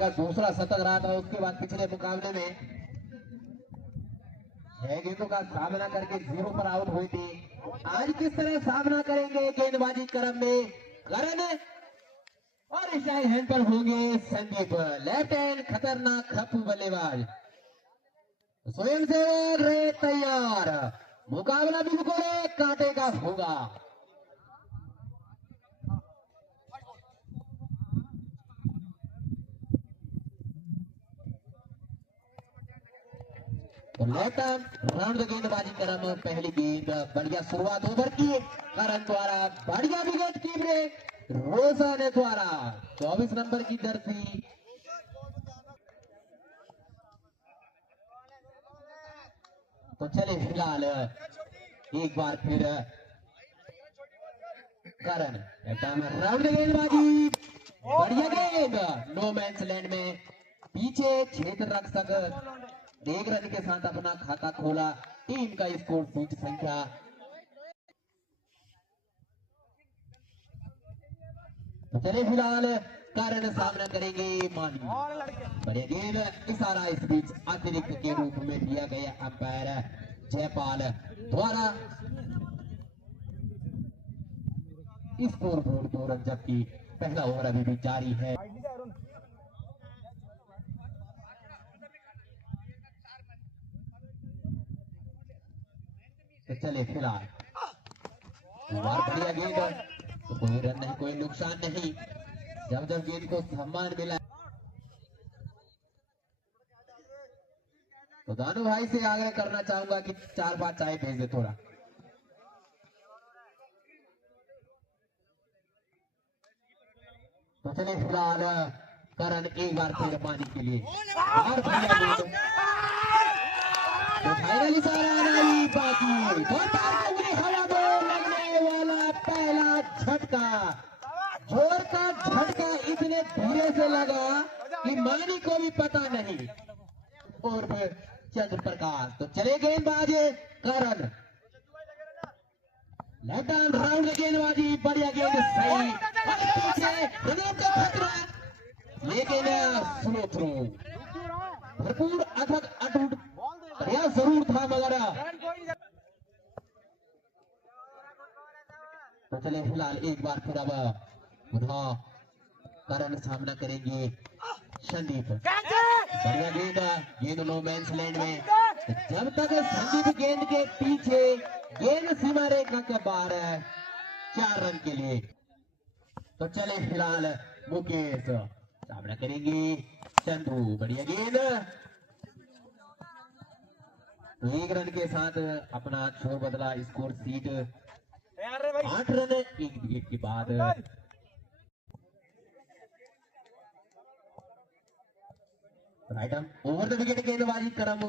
का दूसरा शतक रहा था। उसके बाद पिछले मुकाबले में 6 गेंदों का सामना करके 0 पर आउट हुई थी। आज किस तरह सामना करेंगे गेंदबाजी क्रम में करण और इस हैंड पर होंगे संदीप। लेफ्ट हैंड खतरनाक खप्पू बल्लेबाज स्वयं से रहे तैयार। मुकाबला बिल्कुल कांटे का होगा। तो लेफ्ट राउंड गेंदबाजी क्रम पहली गेंद बढ़िया शुरुआत ओवर की करण द्वारा बढ़िया विकेट कीपर रोशन द्वारा 24 नंबर की जर्सी। तो चले फिलहाल एक बार फिर करण राउंड गेंदबाजी बढ़िया गेंद नो मैंस लैंड में पीछे क्षेत्र रक्षक 1 रन के साथ अपना खाता खोला। टीम का स्कोर सीट संख्या। तो चले फिलहाल कारण सामना करेंगे मानी। बढ़िया गेंद इशारा इस बीच अतिरिक्त के रूप में दिया गया अंपायर जयपाल द्वारा। स्कोर बोर्ड 2 रन जबकि पहला ओवर अभी भी जारी है। तो चले फिलहाल बढ़िया गेंद तो कोई रन नहीं कोई नुकसान नहीं। जब जब गेंद को सम्मान मिला तो दानू भाई से आग्रह करना चाहूंगा कि 4-5 चाय भेज दे थोड़ा। तो चले फिलहाल करण एक बार फिर पानी के लिए और बढ़िया गेंद तो फाइनली सारा नहीं बाकी तो हवा में लगने वाला पहला झटका जोर का झटका इतने धीरे से लगा कि मानी को भी पता नहीं। और फिर चंद्र प्रकाश तो चले गेंदबाज करण लेफ्ट हैंड राउंड गेंदबाजी बढ़िया गेंद सही लेकिन स्लो थ्रो भरपूर अथक अटूट बढ़िया जरूर था मगर। तो चले फिलहाल एक बार फिर अब पुनः करण सामना करेंगे संदीप। बढ़िया गेंद नो मैंस लैंड में जब तक संदीप गेंद के पीछे गेंद सीमा रेखा के बाहर है 4 रन के लिए। तो चले फिलहाल मुकेश सामना करेंगे चंदू। बढ़िया गेंद 1 रन के साथ अपना छोर बदला स्कोर सीट 8 रन 1 विकेट के बाद। राइट ओवर द विकेट गेंदबाजी क्रम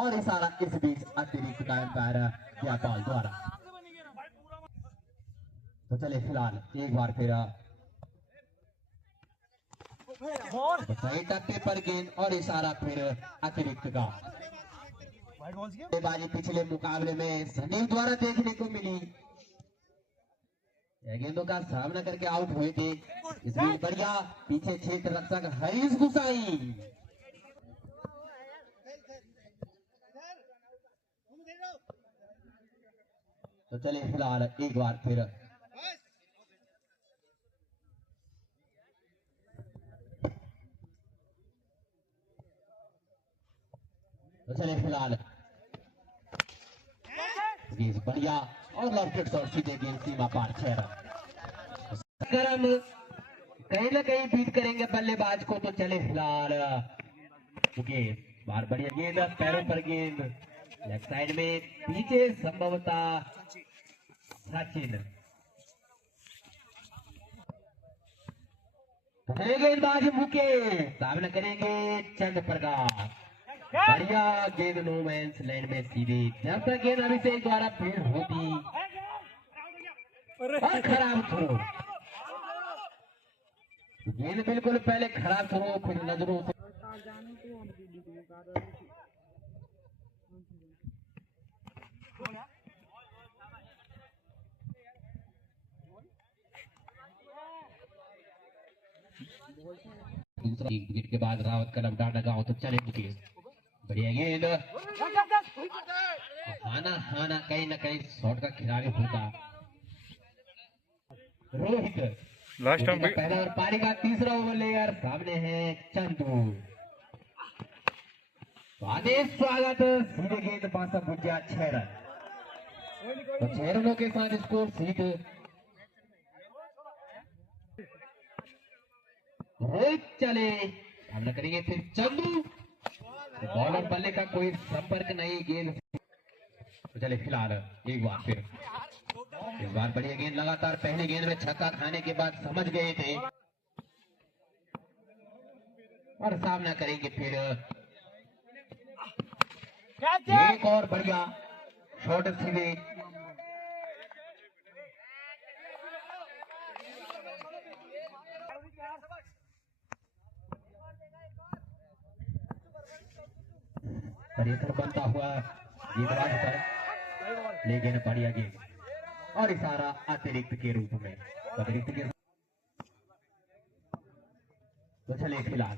और इशारा इस बीच अतिरिक्त का अंपायर जयपाल द्वारा। तो चले फिलहाल एक बार फिर तो सही टप्पे पर गेंद और इशारा फिर अतिरिक्त का। गेंदबाजी पिछले मुकाबले में संदीप द्वारा देखने को मिली। गेंदों का सामना करके आउट हुए थे। इसमें बढ़िया पीछे क्षेत्र रक्षक हरीश गुसाई। तो चले फिलहाल एक बार फिर तो चले फिलहाल बढ़िया और लॉफ्टेड शॉट सीधे गेंद सीमा पार 6 रन। अगर हम कहीं ना कहीं बीट करेंगे बल्लेबाज को तो चले फिलहाल बार बढ़िया गेंद पैरों पर गेंद लेफ्ट साइड में पीछे संभवतः सचिन। गेंदबाज मुकेश सामना करेंगे चंद्र प्रकाश। बढ़िया गेंद नो मैंस लैंड में सीधे जब तक गेंद अभिषेक द्वारा फिर होती और खराब थ्रो। गेंद बिल्कुल पहले खराब थ्रो फिर नजरों से दूसरा विकेट के बाद रावत का लपटा लगाओ तो चले मुकेश, बढ़िया गेंद, हाना कहीं ना कहीं शॉट का खिलाड़ी होता। रोहित लास्ट टाइम पहला और पारी का तीसरा ओवर लेकर सामने है चंदू। स्वागत, सीधे गेंद पासा बुझा 6 रन, तो 6 रनों के साथ स्कोर सीट। रोहित चले, हमला करेंगे फिर चंदू, तो बॉलर बल्ले का कोई संपर्क नहीं, गेंद तो चले फिलहाल एक बार फिर, इस बार बढ़िया गेंद, लगातार पहले गेंद में छक्का खाने के बाद समझ गए थे और सामना करेंगे फिर एक और बढ़िया शॉट सीधे, परिसर बनता हुआ गेंदबाज पर, लेकिन बढ़िया गेंद और इशारा अतिरिक्त के रूप में, अतिरिक्त के तो चले फिलहाल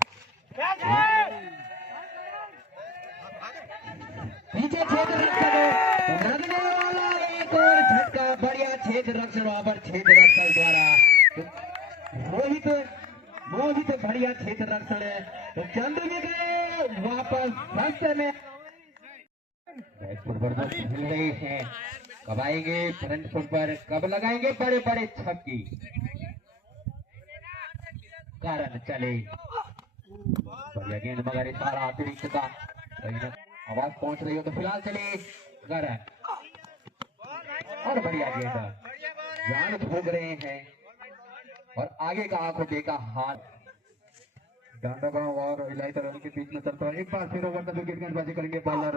पीछे छेद लगने वाला एक और झटका, बढ़िया छेद रक्षण, वहां पर छेद रक्षण द्वारा मोहित बढ़िया छेद रक्षण है, तो चंद्र भी गए वापस रास्ते में। हिल रही है, कब आएंगे फ्रंट फुट पर, कब लगाएंगे बड़े बड़े छक्के, कारण चले बढ़िया गेंद, मगर इशारा अतिरिक्त का, आवाज पहुंच रही हो तो फिलहाल चले कारण, और बढ़िया गेंद, जान भोग रहे हैं और आगे का आंखों देखा हाथ, डांडागांव और इलाही तरह के बीच में चलता है। एक बार फिर ओवर द विकेट गेंदबाजी करेंगे बॉलर,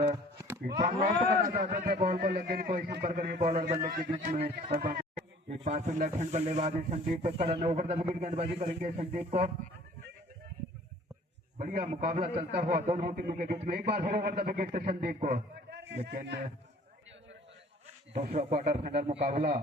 इरफान लॉन्च करना चाहते थे बॉल को, लेकिन कोई संपर्क नहीं बॉलर बल्ले के बीच में। एक बार फिर लेफ्ट हैंड बल्लेबाजी संदीप करण, ओवर द विकेट गेंदबाजी करेंगे संदीप को, बढ़िया मुकाबला चलता हुआ दोनों टीमों के बीच में। एक बार फिर ओवर द विकेट संदीप को, लेकिन दूसरा क्वार्टर फाइनल मुकाबला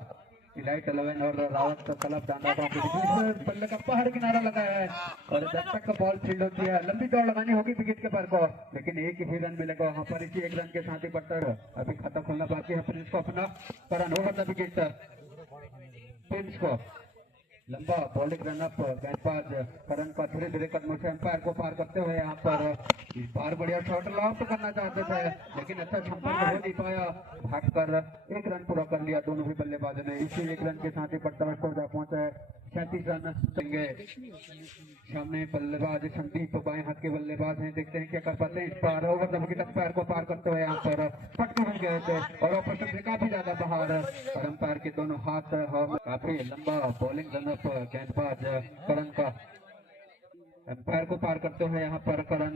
इलाइट 11 और रावत क्लब डांडागांव के बीच, बल्ले का पहाड़ किनारा लगाया है और जब तक बॉल फील्ड होती है लंबी दौड़ लगानी होगी विकेट के पर को, लेकिन एक ही रन मिलेगा वहां पर, इसी एक रन के साथ ही पट्टर अभी खाता खोलना बाकी है, प्रिंस को अपना करन ओवर द विकेट, प्रिंस को लंबा बॉलिंग रन अप, गेंदबाज करण का धीरे धीरे कदमों से अंपायर को पार करते हुए यहाँ पर इस बार बढ़िया शॉट लॉफ्ट करना चाहते थे, लेकिन अच्छा संपर्क हो नहीं पाया, भागकर एक रन पूरा कर लिया दोनों ही बल्लेबाजों ने। इसी एक रन के साथ ही पट्टा स्कोर जा पहुंचा है 37 रन देंगे। सामने बल्लेबाज संदीप बाएं हाथ के बल्लेबाज हैं, देखते हैं क्या कर पाते हैं। इस बार ओवर द विकेट अंपायर को पार करते हुए यहाँ पर पटके बन गए थे और ऑपोजिट से काफी ज्यादा बाहर, और अंपायर के दोनों हाथ काफी लंबा बॉलिंग रन अप, गेंदबाज करण का अंपायर को पार करते हुए यहाँ पर करण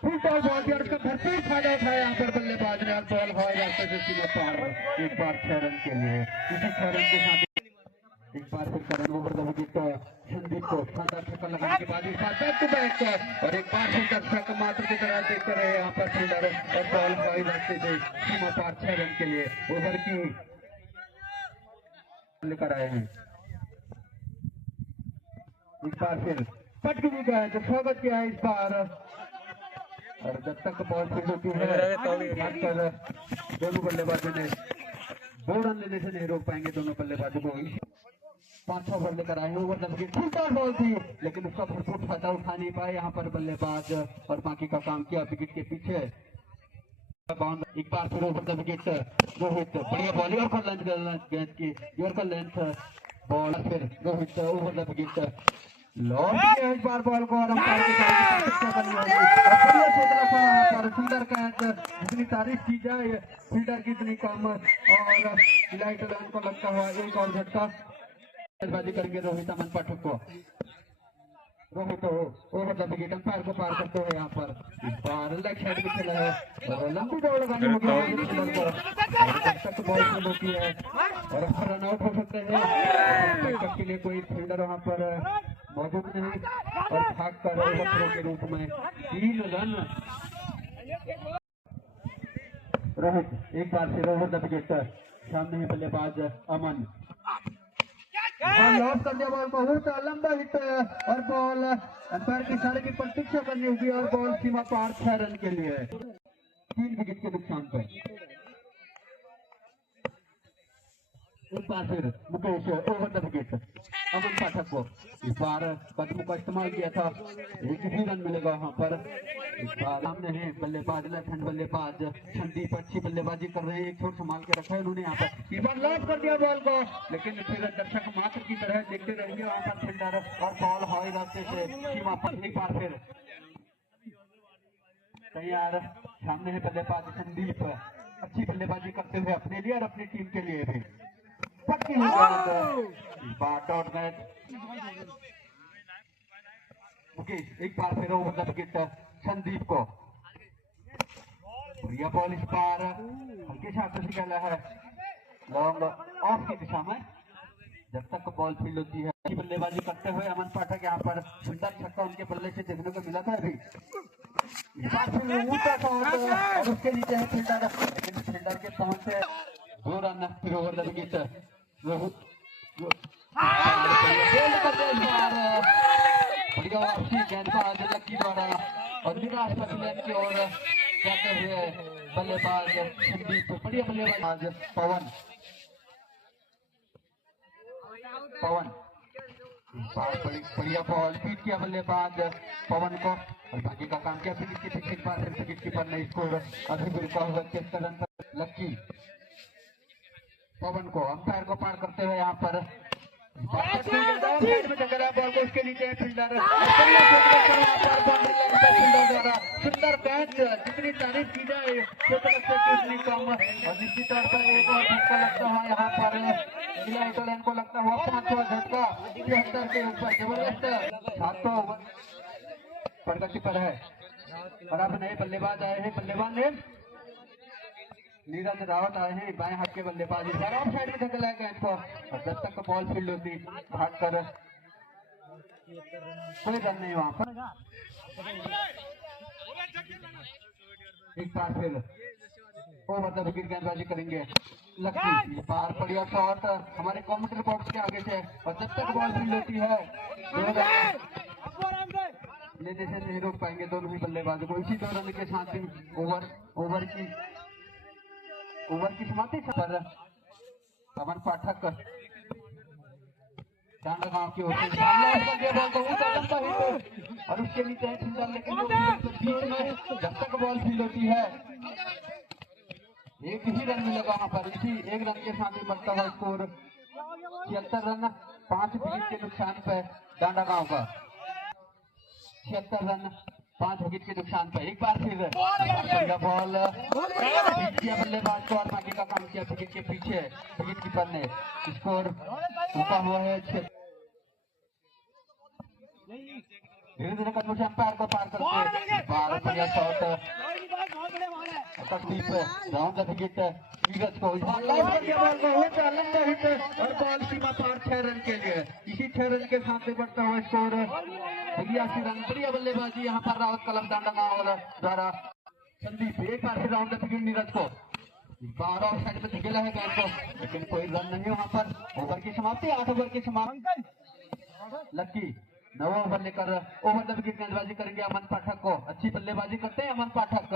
फुल बॉल दिया, उसका भरपूर फायदा उठाया यहाँ पर बल्लेबाज ने, बॉल हवाई रास्ते से सीधे पार, एक बार 6 रन के लिए। इसी 6 रन के साथ एक बार फिर करण ओवर द विकेट संदीप को शानदार छक्का लगाने के बाद इस बार बैक टू बैक, और एक बार फिर दर्शक मात्र की तरह देखते रहे यहाँ पर फील्डर, और बॉल हवाई रास्ते से सीमा पार 6 रन के लिए ओवर की लेकर आए हैं। इस बार फिर पट भी गए तो स्वागत किया है इस बार, और जब तक बॉल फील्ड होती है दोनों बल्लेबाजों ने 2 रन लेने से नहीं रोक पाएंगे दोनों बल्लेबाजों को। 5 ओवर लेकर आए over the wicket, full ball थी लेकिन उसका भरपूर फायदा उठा नहीं पाए यहाँ पर बल्लेबाज, और बाकी का काम किया विकेट के पीछे। एक बार फिर ओवर द विकेट रोहित, बढ़िया बॉल गेंद की यॉर्कर लेंथ बॉल, फिर Rohit over the wicket launch किया इस बार बॉल को, और सुंदर कैच, जितनी तारीफ की जाए फील्डर की इतनी कम, और इलाइट 11 को लगता हुआ एक और झटका। गेंदबाजी करेंगे रोहित अमन पाठक को, Rohit over the wicket umpire को पार करते हुए यहाँ पर इस बार लेग साइड में खेला है, और लंबी दौड़ लगानी होगी बॉल फील्ड होती है और रन आउट हो सकते हैं, के लिए कोई फील्डर वहाँ पर मौजूद नहीं, और भाग कर ओवरथ्रो के रूप में 3 रन। रोहित एक बार फिर ओवर द विकेट, सामने है बल्लेबाज अमन, लॉस कर दिया बॉल को, होता लंबा हिट और बॉल अंपायर की इशारे की प्रतीक्षा करनी होगी और बॉल सीमा पार 6 रन के लिए 3 विकेट के नुकसान पर। एक बार फिर मुकेश ओवर द विकेट अमन पाठक को, इस बार कदमों का इस्तेमाल किया था, एक ही रन मिलेगा वहां पर। इस बार सामने है बल्लेबाज लेफ्ट हैंड बल्लेबाज संदीप, अच्छी बल्लेबाजी कर रहे हैं, एक छोर संभाल के रखा है उन्होंने यहाँ पर। इस बार लॉस कर दिया बॉल को, लेकिन फिर दर्शक मात्र की तरह देखते रहेंगे वहां पर फील्डर और बॉल हवाई रास्ते से सीमा पर। एक बार फिर तैयार, सामने है बल्लेबाज संदीप, अच्छी बल्लेबाजी करते हुए अपने लिए और अपनी टीम के लिए भी। पक्की डॉट मैच मुकेश, एक बार फिर ओवर द विकेट संदीप को, बढ़िया बॉल इस बार हल्के शॉट से निकाला है लॉन्ग ऑफ की दिशा में, जब तक बॉल फील्ड होती है। बल्लेबाजी करते हुए अमन पाठक यहाँ पर सुंदर छक्का उनके बल्ले से देखने को मिला था अभी। ऊंचा शॉट और उसके नीचे है फील्डर, लेकिन फील्डर के पहुंच से 2 रन फिर ओवर द विकेट। बढ़िया वापसी गेंदबाज लक्की द्वारा और निराश पतिलन की ओर जाते हुए बल्लेबाज संदीप, बढ़िया बल्लेबाज पवन बढ़िया बॉल पीट किया बल्लेबाज पवन को और बाकी का काम किया विकेट पर। विकेट कीपर ने स्कोर अभी भी रुका हुआ 73 रन पर। लक्की पवन को अंपायर को पार करते हुए यहाँ पर बॉल को उसके नीचे फील्डर द्वारा सुंदर कैच, जितनी तारीफ की जाए उतनी कम। और निश्चित तौर पर एक और झटका लगता है यहाँ पर इंग्लैंड को लगता हुआ 5वां झटका 73 के ऊपर, जबरदस्त 7 प्रगति पर है। और अब नए बल्लेबाज आए हैं, बल्लेबाज ने नीरज रावत आए हैं, बाएं हाथ के बल्लेबाज ऑफ साइड में धकेला गया इनको, और जब तक बॉल फील्ड होती भाग कर कोई रन नहीं वहां पर। एक बार फिर ओवर द विकेट गेंदबाजी करेंगे लक्की, बाहर बढ़िया शॉट हमारे कमेंट्री बॉक्स के आगे से, और जब तक बॉल फील्ड होती है लेने से नहीं रोक पाएंगे दोनों ही बल्लेबाजों को। इसी 2 रन के साथ ही ओवर की समाप्ति पर अमन पाठक गांव की ओर से और उसके नीचे लेकिन बीच में जब तक बॉल फील्ड होती है एक ही रन मिलेगा वहां पर। इसी 1 रन के साथ ही बढ़ता हुआ स्कोर 76 रन 5 विकेट के नुकसान पे डांडा गांव का 76 रन 5 विकेट के नुकसान पर। एक बार फिर बॉल बल्लेबाज को और बाकी का काम किया विकेट के पीछे। विकेट कीपर ने स्कोर रुका हुआ है। धीरे धीरे कदमों से अंपायर को पार करके बढ़िया shot round the wicket Neeraj को हिट और बॉल सीमा पार 6 रन के लिए। इसी 6 रन के साथ में बढ़ता हुआ स्कोर 82 रन। बढ़िया बल्लेबाजी यहाँ पर रावत कलम डांडा द्वारा संदीप। एक बार फिर राउंड द विकेट नीरज को, बार ऑफ साइड में धकेला है बैट को, लेकिन कोई रन नहीं वहां पर। ओवर की समाप्ति 8 ओवर की समाप्ति। लक्की 9 ओवर लेकर ओवर द विकेट गेंदबाजी करेंगे अमन पाठक को। अच्छी बल्लेबाजी करते हैं अमन पाठक,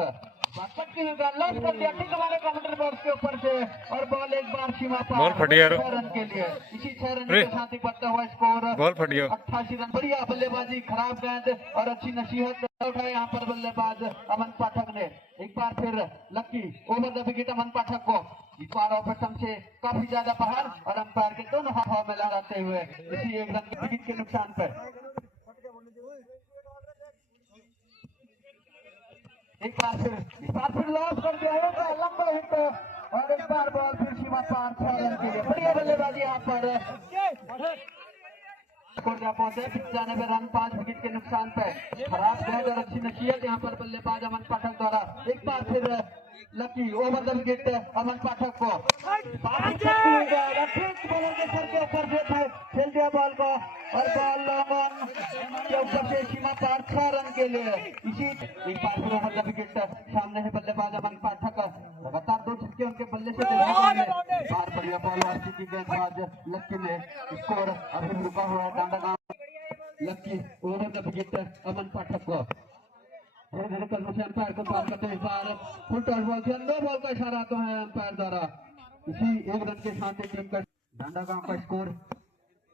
लॉस कर दिया ठीक हमारे कमेंट्री बॉक्स के ऊपर से, और बॉल एक बार सीमा पार 6 रन के लिए। इसी 6 रन के साथ ही बढ़ता हुआ स्कोर 88 रन। बढ़िया बल्लेबाजी, खराब गेंद और अच्छी नसीहत उठाए यहाँ पर बल्लेबाज अमन पाठक ने। एक बार फिर लक्की ओवर द विकेट अमन पाठक को, इस बार ऑपरेशन से काफी ज्यादा बाहर और अंपायर के दोनों हाथों में लहराते हुए इसी 1 रन के विकेट के नुकसान पर। एक बार फिर लॉस कर दिया होगा लंबा हिट, और एक बार बॉल फिर सीमा पार 6 रन के लिए। बढ़िया बल्लेबाजी यहाँ पर पहुंचे 95 रन 5 विकेट के नुकसान पे। खराब गेंद और अच्छी नसीहत यहाँ पर बल्लेबाज अमन पाठक द्वारा। एक बार फिर लकी ओवर द विकेट अमन पाठक को, सर के ऊपर खेल दिया बॉल को, और बॉल लॉन्ग ऑन के ऊपर से सीमा पार 6 रन के लिए। इसी एक बार फिर ओवर द विकेट सामने है बल्लेबाज अमन पाठक, लगातार 2 छक्के उनके बल्ले से बाहर बढ़िया बॉल वापसी की गेंदबाज लक्की ने। स्कोर विकेट अमन पाठक को धीरे धीरे कदमों से अंपायर को पार करते हुए इस बार फुल टॉस बॉल से नो बॉल का इशारा तो है अंपायर द्वारा। इसी एक रन के साथ टीम का डांडा गांव का स्कोर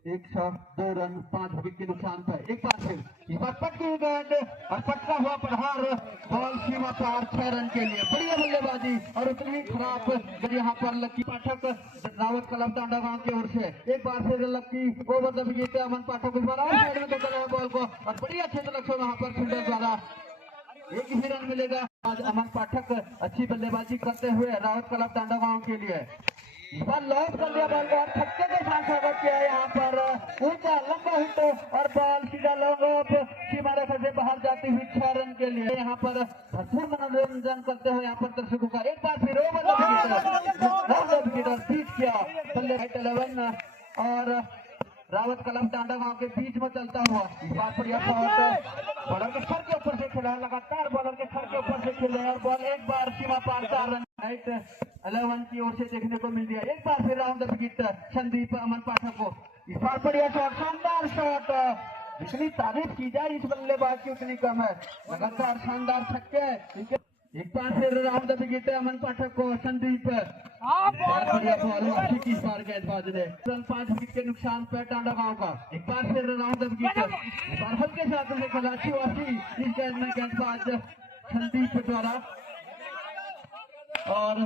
102 रन 5 विकेट के नुकसान पर। एक बार फिर इस बार पट की गेंद और पटका हुआ प्रहार बॉल सीमा पार 6 रन के लिए। बढ़िया बल्लेबाजी और उतनी ही खराब यहाँ पर लक्की पाठक रावत क्लब डांडा गांव की ओर से। एक बार फिर लक्की ओवर द विकेट अमन पाठक इस बार साइड में देता है बॉल को और बढ़िया क्षेत्र लक्ष्य वहां पर फील्डर द्वारा एक ही रन मिलेगा। आज अमन पाठक अच्छी बल्लेबाजी करते हुए रावत क्लब डांडा गांव के लिए इस बार लॉस कर लिया बॉल को और छक्के के साथ स्वागत किया है यहाँ पर ऊंचा लंबा हिट और बॉल सीधा लॉन्ग ऑफ सीमा रेखा से बाहर जाती हुई 6 रन के लिए। यहाँ पर भरपूर मनोरंजन करते हुए यहाँ पर दर्शकों का एक बार फिर ओवर विकेट बीच किया बल्ले 11 और रावत क्लब डांडा गांव के बीच में चलता हुआ इस बार बढ़िया शॉट बॉलर के सर के ऊपर से खेला लगातार बॉलर के सर के ऊपर से खेले और बॉल एक बार सीमा पार 4 रन 11 की ओर से देखने को मिल दिया। एक बार फिर राउंड द विकेट संदीप अमन पाठक को इस बार बढ़िया शॉट शानदार शॉट जितनी तारीफ की जाए इस बल्लेबाज की उतनी कम है। लगातार शानदार छक्के एक बार फिर राउंड द विकेट अमन पाठक को संदीप बढ़िया बॉल अच्छी की इस बार गेंदबाज ने 5 विकेट के नुकसान पर डांडा गांव का। एक बार फिर राउंड द विकेट इस बार हल्के साथ से खेला अच्छी वासी इस गेंद में गेंदबाज संदीप द्वारा और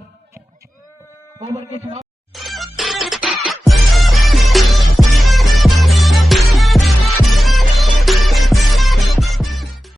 ओवर की